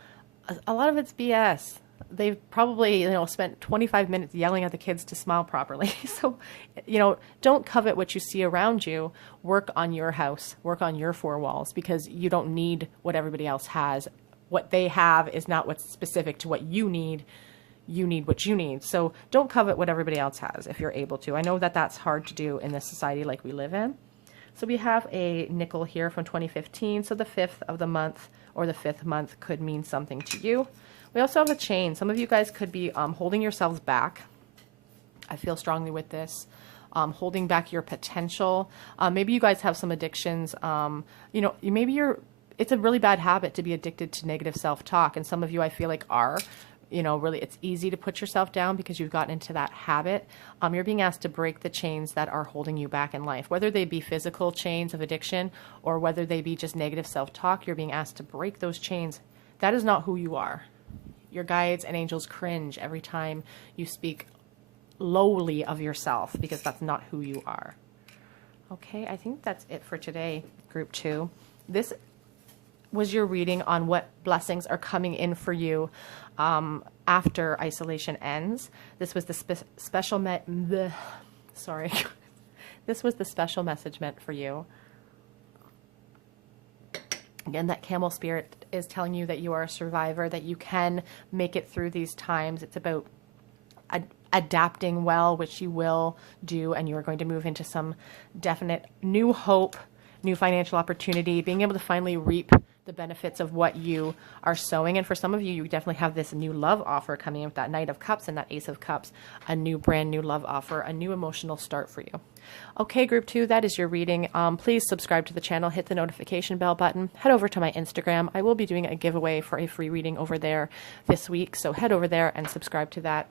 a lot of it's BS. They've probably, you know, spent 25 minutes yelling at the kids to smile properly. So, you know, don't covet what you see around you. Work on your house. Work on your four walls, because you don't need what everybody else has. What they have is not what's specific to what you need. You need what you need. So don't covet what everybody else has if you're able to. I know that that's hard to do in this society like we live in. So we have a nickel here from 2015. So the 5th of the month or the 5th month could mean something to you. We also have a chain. Some of you guys could be holding yourselves back. I feel strongly with this. Holding back your potential. Maybe you guys have some addictions. You know, maybe it's a really bad habit to be addicted to negative self-talk. And some of you, I feel like, are. You know, really, it's easy to put yourself down because you've gotten into that habit. You're being asked to break the chains that are holding you back in life, whether they be physical chains of addiction or whether they be just negative self-talk. You're being asked to break those chains. That is not who you are. Your guides and angels cringe every time you speak lowly of yourself, because that's not who you are. Okay, I think that's it for today, group 2. This was your reading on what blessings are coming in for you after isolation ends. This was the special this was the special message meant for you. Again, that camel spirit is telling you that you are a survivor, that you can make it through these times. It's about adapting well, which you will do, and you are going to move into some definite new hope, new financial opportunity, being able to finally reap the benefits of what you are sowing. And for some of you, you definitely have this new love offer coming in with that Knight of Cups and that Ace of Cups, a new brand new love offer, a new emotional start for you. Okay, group 2, that is your reading. Please subscribe to the channel, hit the notification bell button, head over to my Instagram. I will be doing a giveaway for a free reading over there this week, so head over there and subscribe to that.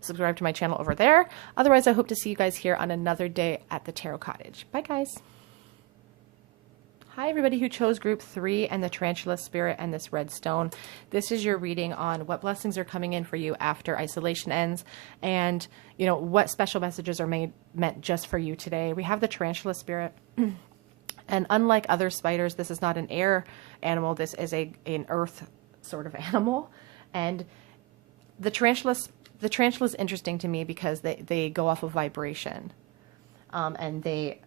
Subscribe to my channel over there. Otherwise, I hope to see you guys here on another day at the Tarot Cottage. Bye, guys. Hi, everybody who chose group 3 and the Tarantula Spirit and this red stone. This is your reading on what blessings are coming in for you after isolation ends, and, you know, what special messages are meant just for you today. We have the Tarantula Spirit. And unlike other spiders, this is not an air animal. This is an earth sort of animal. And the tarantula is interesting to me because they go off of vibration. And they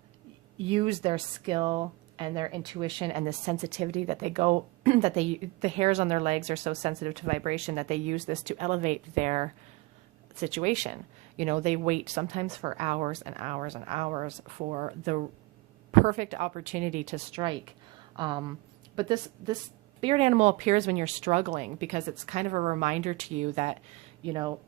use their skill and their intuition and the sensitivity that the hairs on their legs are so sensitive to vibration that they use this to elevate their situation. You know, they wait sometimes for hours and hours and hours for perfect opportunity to strike. But this spirit animal appears when you're struggling, because it's kind of a reminder to you that, you know,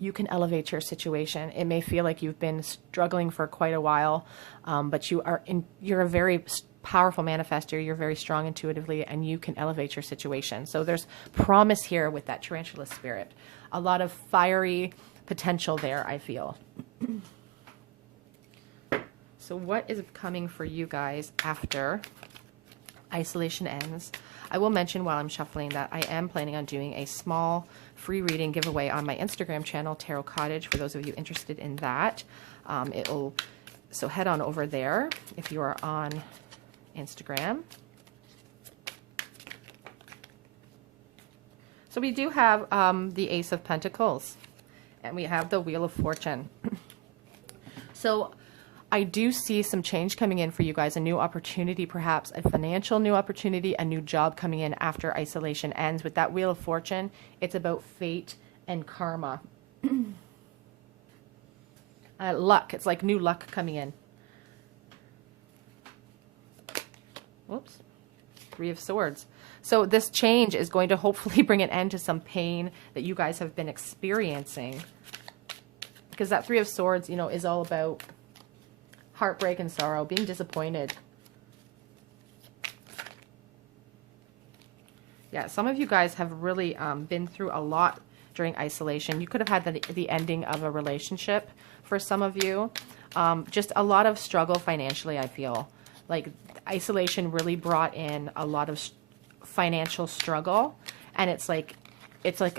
you can elevate your situation. It may feel like you've been struggling for quite a while, but you're a very powerful manifester. You're very strong intuitively, and you can elevate your situation. So there's promise here with that tarantula spirit. A lot of fiery potential there, I feel. So what is coming for you guys after isolation ends? I will mention while I'm shuffling that I am planning on doing a small free reading giveaway on my Instagram channel, Tarot Cottage, for those of you interested in that. So head on over there if you are on Instagram. So we do have the Ace of Pentacles, and we have the Wheel of Fortune. So I do see some change coming in for you guys, a new opportunity, perhaps a financial new opportunity, a new job coming in after isolation ends. With that Wheel of Fortune, it's about fate and karma. Luck, it's like new luck coming in. Whoops. Three of Swords. So this change is going to hopefully bring an end to some pain that you guys have been experiencing. Because that Three of Swords, you know, is all about heartbreak and sorrow, being disappointed. Yeah, some of you guys have really been through a lot during isolation. You could have had the ending of a relationship for some of you. Just a lot of struggle financially, I feel. Like isolation really brought in a lot of financial struggle, and it's like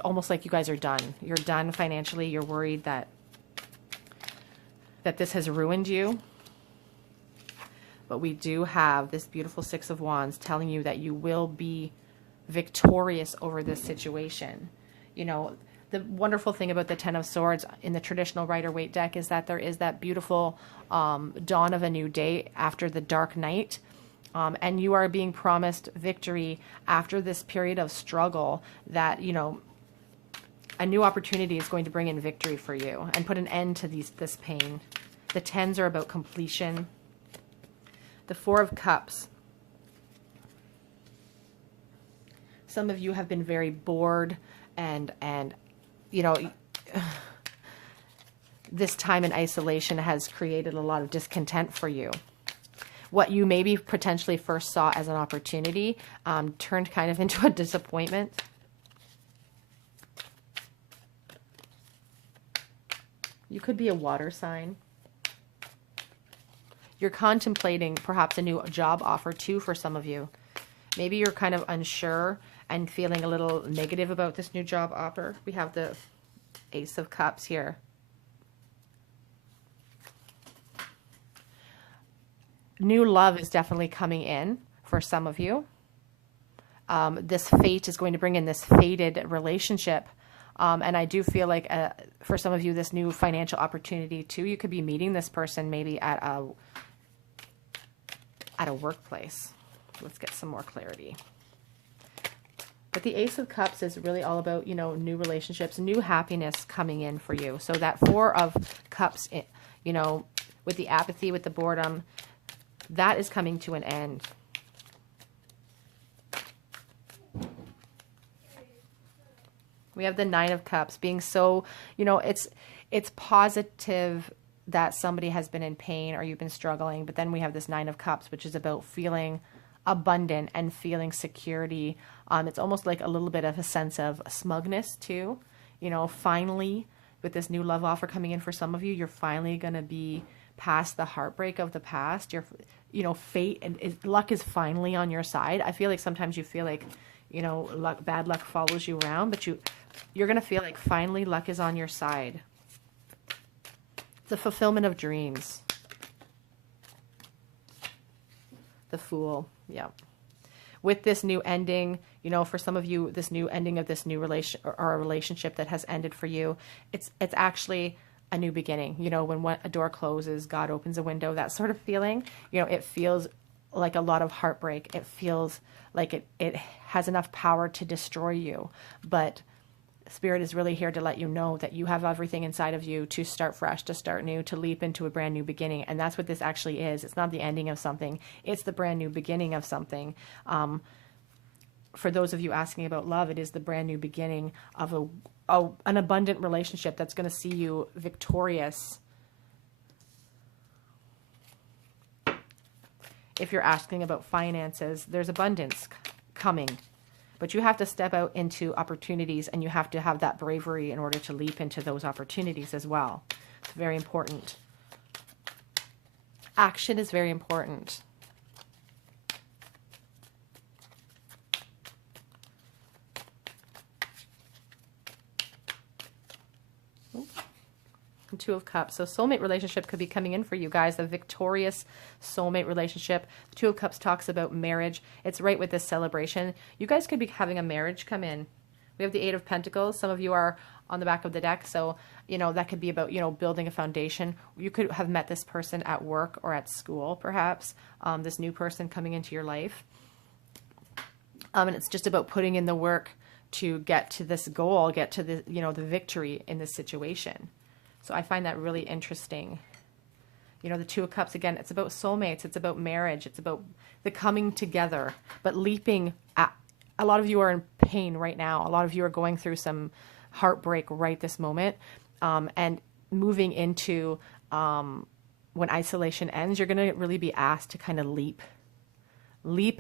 almost like you guys are done. You're done financially. You're worried that this has ruined you. But we do have this beautiful Six of Wands telling you that you will be victorious over this situation. You know, the wonderful thing about the Ten of Swords in the traditional Rider-Waite deck is that there is that beautiful dawn of a new day after the dark night. And you are being promised victory after this period of struggle, that, you know, a new opportunity is going to bring in victory for you and put an end to this pain. The Tens are about completion. The Four of Cups. Some of you have been very bored and you know, this time in isolation has created a lot of discontent for you. What you maybe potentially first saw as an opportunity turned kind of into a disappointment. You could be a water sign. You're contemplating perhaps a new job offer too for some of you. Maybe you're kind of unsure and feeling a little negative about this new job offer. We have the Ace of Cups here. New love is definitely coming in for some of you. This fate is going to bring in this fated relationship. And I do feel like for some of you, this new financial opportunity too. You could be meeting this person maybe at a workplace. Let's get some more clarity. But the Ace of Cups is really all about, you know, new relationships, new happiness coming in for you. So that Four of Cups, you know, with the apathy, with the boredom, that is coming to an end. We have the Nine of Cups being so, you know, it's positive that somebody has been in pain or you've been struggling. But then we have this Nine of Cups, which is about feeling abundant and feeling security. It's almost like a little bit of a sense of smugness too. You know, finally, with this new love offer coming in for some of you, you're finally going to be past the heartbreak of the past. You know, fate and luck is finally on your side. I feel like sometimes you feel like, you know, bad luck follows you around, but you're going to feel like finally luck is on your side. The fulfillment of dreams. The Fool. Yeah. With this new ending, you know, for some of you, this new ending of this new or a relationship that has ended for you, it's actually a new beginning. You know, when a door closes, God opens a window, that sort of feeling. You know, it feels like a lot of heartbreak. It feels like it has enough power to destroy you. But Spirit is really here to let you know that you have everything inside of you to start fresh, to start new, to leap into a brand new beginning. And that's what this actually is. It's not the ending of something. It's the brand new beginning of something. For those of you asking about love, it is the brand new beginning of an abundant relationship that's going to see you victorious. If you're asking about finances, there's abundance coming. But you have to step out into opportunities, and you have to have that bravery in order to leap into those opportunities as well. It's very important. Action is very important. Two of Cups. So soulmate relationship could be coming in for you guys, a victorious soulmate relationship. The Two of Cups talks about marriage. It's right with this celebration. You guys could be having a marriage come in. We have the Eight of Pentacles. Some of you are on the back of the deck. So, that could be about, building a foundation. You could have met this person at work or at school, perhaps, this new person coming into your life. And it's just about putting in the work to get to this goal, get to the, the victory in this situation. So I find that really interesting. The Two of Cups, again, it's about soulmates. It's about marriage. It's about the coming together, but leaping. A lot of you are in pain right now. A lot of you are going through some heartbreak right this moment. And moving into when isolation ends, you're going to really be asked to kind of leap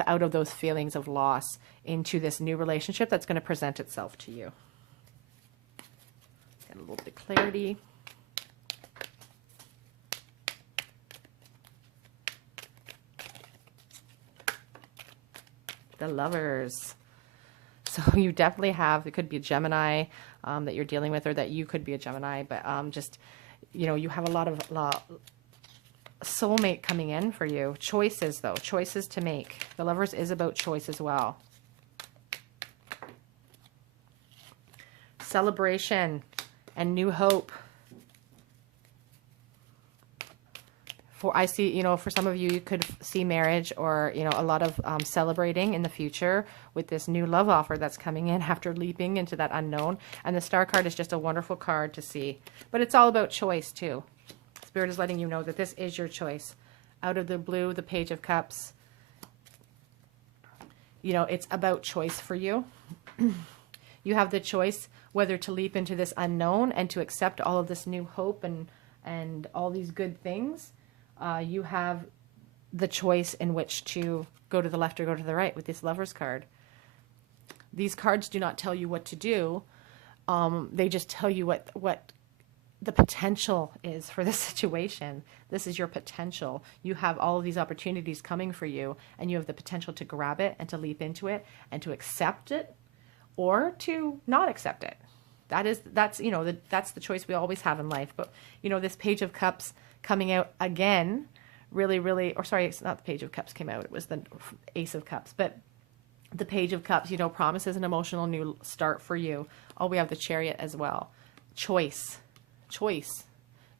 out of those feelings of loss into this new relationship that's going to present itself to you. Get a little bit of clarity. The Lovers. So you definitely have, it could be a Gemini that you're dealing with, or that you could be a Gemini, but just, you have a lot of soulmate coming in for you. Choices, though. Choices to make. The Lovers is about choice as well. Celebration and new hope. I see, for some of you, you could see marriage or, a lot of celebrating in the future with this new love offer that's coming in after leaping into that unknown. And the Star card is just a wonderful card to see. But it's all about choice, too. Spirit is letting you know that this is your choice. Out of the blue, the Page of Cups. It's about choice for you. You have the choice whether to leap into this unknown and to accept all of this new hope and all these good things. You have the choice in which to go to the left or go to the right with this Lovers card. These cards do not tell you what to do. They just tell you what the potential is for this situation. This is your potential. You have all of these opportunities coming for you, and you have the potential to grab it and to leap into it and to accept it or to not accept it. That's the choice we always have in life. But, this Page of Cups coming out again, it's not the Page of Cups came out, it was the Ace of Cups, but the Page of Cups, promises an emotional new start for you. Oh, we have the Chariot as well. Choice,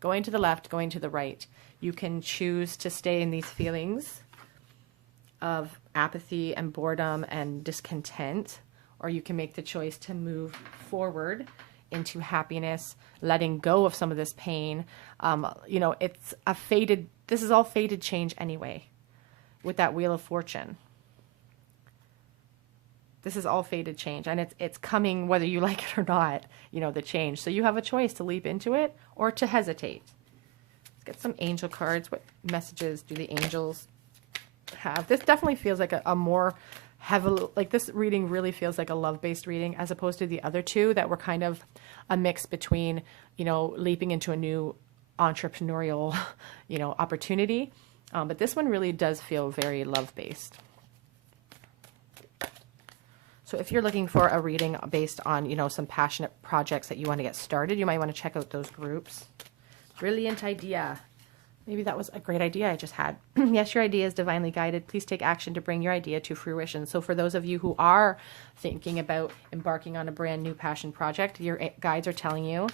going to the left, going to the right. You can choose to stay in these feelings of apathy and boredom and discontent, or you can make the choice to move forward into happiness, letting go of some of this pain. This is all fated change anyway, with that Wheel of Fortune. This is all fated change, and it's coming whether you like it or not, the change. So you have a choice to leap into it or to hesitate. Let's get some angel cards. What messages do the angels have? This definitely feels like a more heavily, this reading really feels like a love-based reading, as opposed to the other two that were kind of a mix between, leaping into a new entrepreneurial, opportunity. But this one really does feel very love-based. So if you're looking for a reading based on, some passionate projects that you want to get started, you might want to check out those groups. Brilliant idea. Maybe that was a great idea I just had. Yes, your idea is divinely guided. Please take action to bring your idea to fruition. So for those of you who are thinking about embarking on a brand new passion project, your guides are telling you,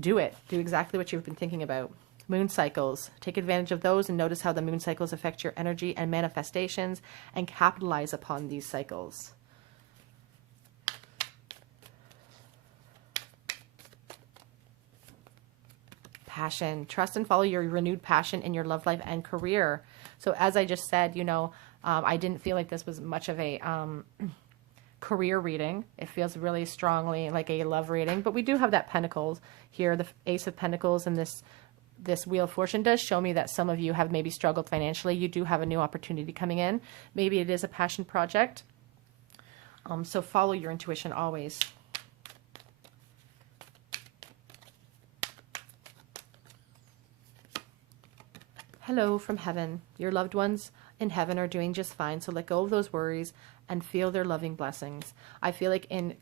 do it. Do exactly what you've been thinking about. Moon cycles. Take advantage of those and notice how the moon cycles affect your energy and manifestations, and capitalize upon these cycles. passion. Trust and follow your renewed passion in your love life and career. So as I just said, you know, I didn't feel like this was much of a career reading. It feels really strongly like a love reading, but we do have that Pentacles here, the Ace of Pentacles, and this Wheel of Fortune does show me that some of you have maybe struggled financially. You do have a new opportunity coming in. Maybe it is a passion project. So follow your intuition always. Hello from heaven. Your loved ones in heaven are doing just fine, so let go of those worries and feel their loving blessings. I feel like in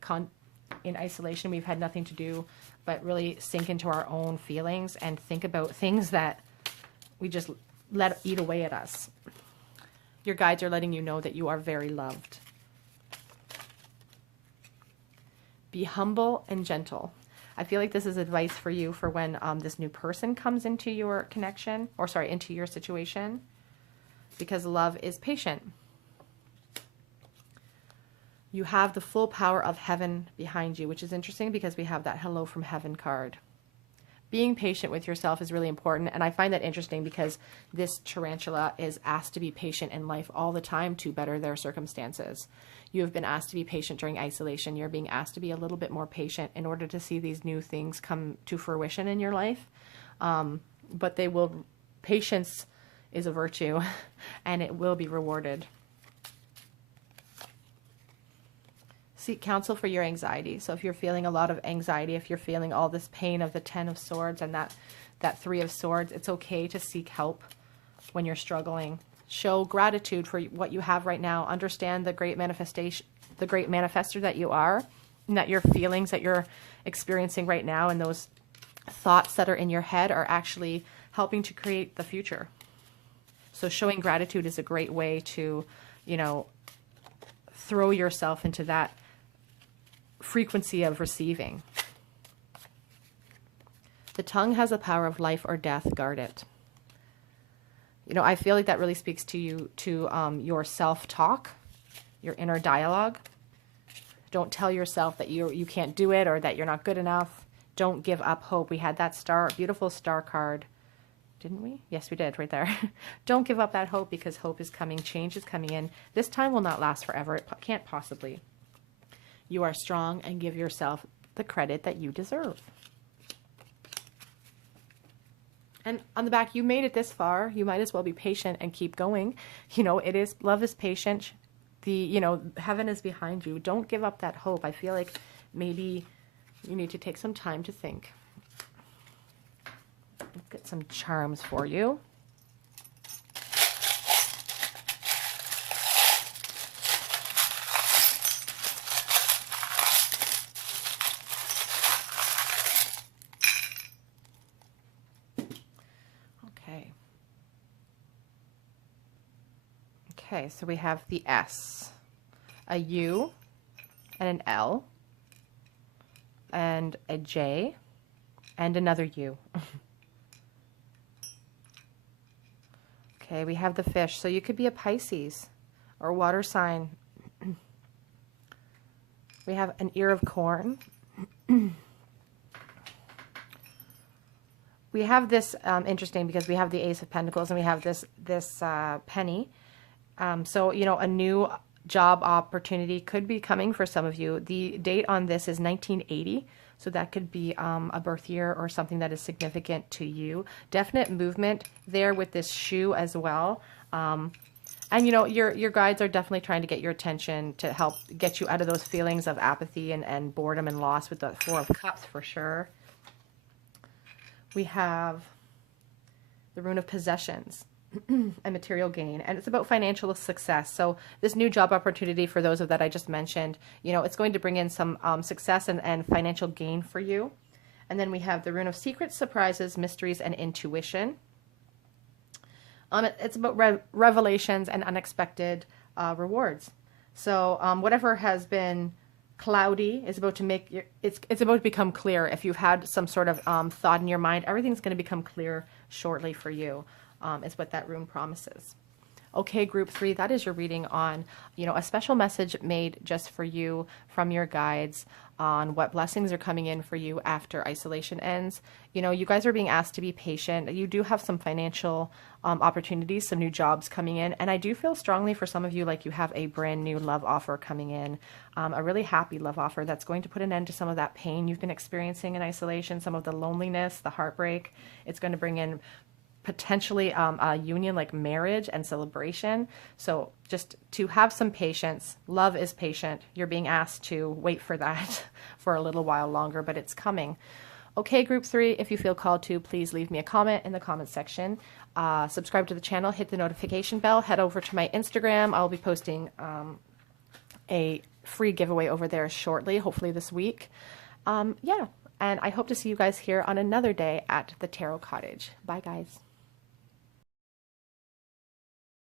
isolation, we've had nothing to do but really sink into our own feelings and think about things that we just let eat away at us. Your guides are letting you know that you are very loved. Be humble and gentle. I feel like this is advice for you for when this new person comes into your connection, or sorry, into your situation, because love is patient. You have the full power of heaven behind you, which is interesting because we have that Hello from Heaven card. Being patient with yourself is really important, and I find that interesting because this tarantula is asked to be patient in life all the time to better their circumstances. You have been asked to be patient during isolation. You're being asked to be a little bit more patient in order to see these new things come to fruition in your life. But they will, patience is a virtue and it will be rewarded. Seek counsel for your anxiety. So if you're feeling a lot of anxiety, if you're feeling all this pain of the Ten of Swords and that Three of Swords, it's okay to seek help when you're struggling. Show gratitude for what you have right now. Understand the great manifestation, the great manifester that you are, and that your feelings that you're experiencing right now and those thoughts that are in your head are actually helping to create the future. So showing gratitude is a great way to, you know, throw yourself into that frequency of receiving. The tongue has the power of life or death. Guard it. You know, I feel like that really speaks to you, to your self-talk, your inner dialogue. Don't tell yourself that you can't do it or that you're not good enough. Don't give up hope. We had that star, beautiful star card, didn't we? Yes, we did, right there. Don't give up that hope, because hope is coming. Change is coming in. This time will not last forever. It can't possibly. You are strong and give yourself the credit that you deserve. And on the back, you made it this far. You might as well be patient and keep going. You know, it is, love is patient. You know, heaven is behind you. Don't give up that hope. I feel like maybe you need to take some time to think. Let's get some charms for you. Okay, so we have the S, a U, and an L, and a J, and another U. Okay, we have the fish. So you could be a Pisces or water sign. We have an ear of corn. We have this interesting because we have the Ace of Pentacles and we have this penny. So, you know, a new job opportunity could be coming for some of you. The date on this is 1980. So that could be a birth year or something that is significant to you. Definite movement there with this shoe as well. And, you know, your guides are definitely trying to get your attention to help get you out of those feelings of apathy and boredom and loss with the Four of Cups for sure. We have the Rune of Possessions and material gain, and it's about financial success. So this new job opportunity for those of that I just mentioned, you know, it's going to bring in some success and financial gain for you. And then we have the Rune of Secrets, Surprises, Mysteries, and Intuition. It's about revelations and unexpected rewards. So whatever has been cloudy is about to make it's about to become clear. If you've had some sort of thought in your mind, everything's going to become clear shortly for you. Is what that rune promises. Okay, group 3, that is your reading on, a special message made just for you from your guides on what blessings are coming in for you after isolation ends. You guys are being asked to be patient. You do have some financial opportunities, some new jobs coming in. And I do feel strongly for some of you like you have a brand new love offer coming in, a really happy love offer that's going to put an end to some of that pain you've been experiencing in isolation, some of the loneliness, the heartbreak. It's going to bring in potentially a union like marriage and celebration. So just to have some patience. Love is patient. You're being asked to wait for that for a little while longer, but it's coming. Okay, group 3, if you feel called to, please leave me a comment in the comment section. Subscribe to the channel, hit the notification bell, head over to my Instagram. I'll be posting a free giveaway over there shortly, hopefully this week. Yeah, and I hope to see you guys here on another day at the Tarot Cottage. Bye, guys.